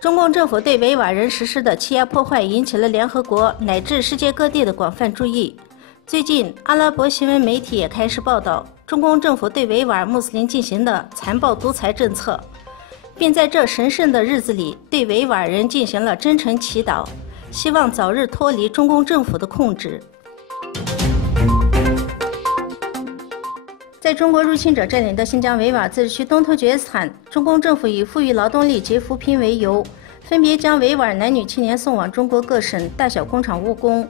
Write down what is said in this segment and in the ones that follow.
中共政府对维吾尔人实施的欺压破坏引起了联合国乃至世界各地的广泛注意。最近，阿拉伯新闻媒体也开始报道中共政府对维吾尔穆斯林进行的残暴独裁政策，并在这神圣的日子里对维吾尔人进行了真诚祈祷，希望早日脱离中共政府的控制。在中国入侵者占领的新疆维吾尔自治区东突厥斯坦，中共政府以富裕劳动力及扶贫为由，分别将维吾尔男女青年送往中国各省大小工厂务工。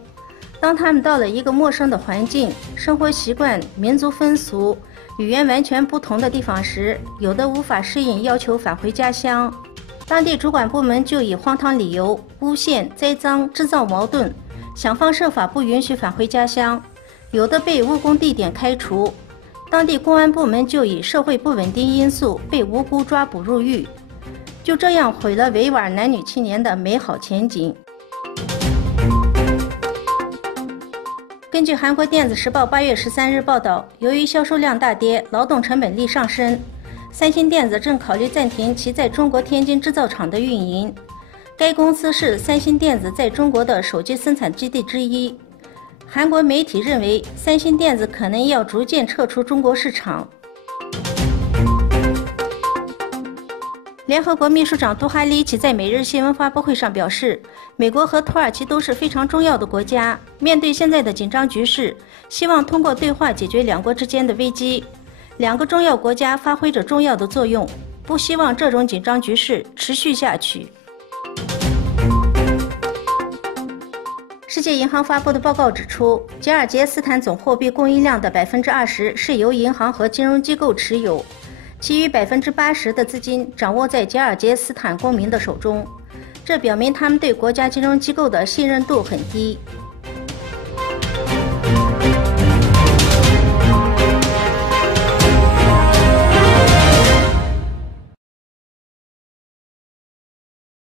当他们到了一个陌生的环境、生活习惯、民族风俗、语言完全不同的地方时，有的无法适应，要求返回家乡。当地主管部门就以荒唐理由诬陷、栽赃、制造矛盾，想方设法不允许返回家乡，有的被务工地点开除。当地公安部门就以社会不稳定因素被无辜抓捕入狱，就这样毁了维吾尔男女青年的美好前景。根据韩国电子时报8月13日报道，由于销售量大跌，劳动成本力上升，三星电子正考虑暂停其在中国天津制造厂的运营。该公司是三星电子在中国的手机生产基地之一。韩国媒体认为，三星电子可能要逐渐撤出中国市场。联合国秘书长杜哈里奇在每日新闻发布会上表示，美国和土耳其都是非常重要的国家，面对现在的紧张局势，希望通过对话解决两国之间的危机。两个重要国家发挥着重要的作用，不希望这种紧张局势持续下去。世界银行发布的报告指出，吉尔吉斯斯坦总货币供应量的20%是由银行和金融机构持有，其余80%的资金掌握在吉尔吉斯斯坦公民的手中，这表明他们对国家金融机构的信任度很低。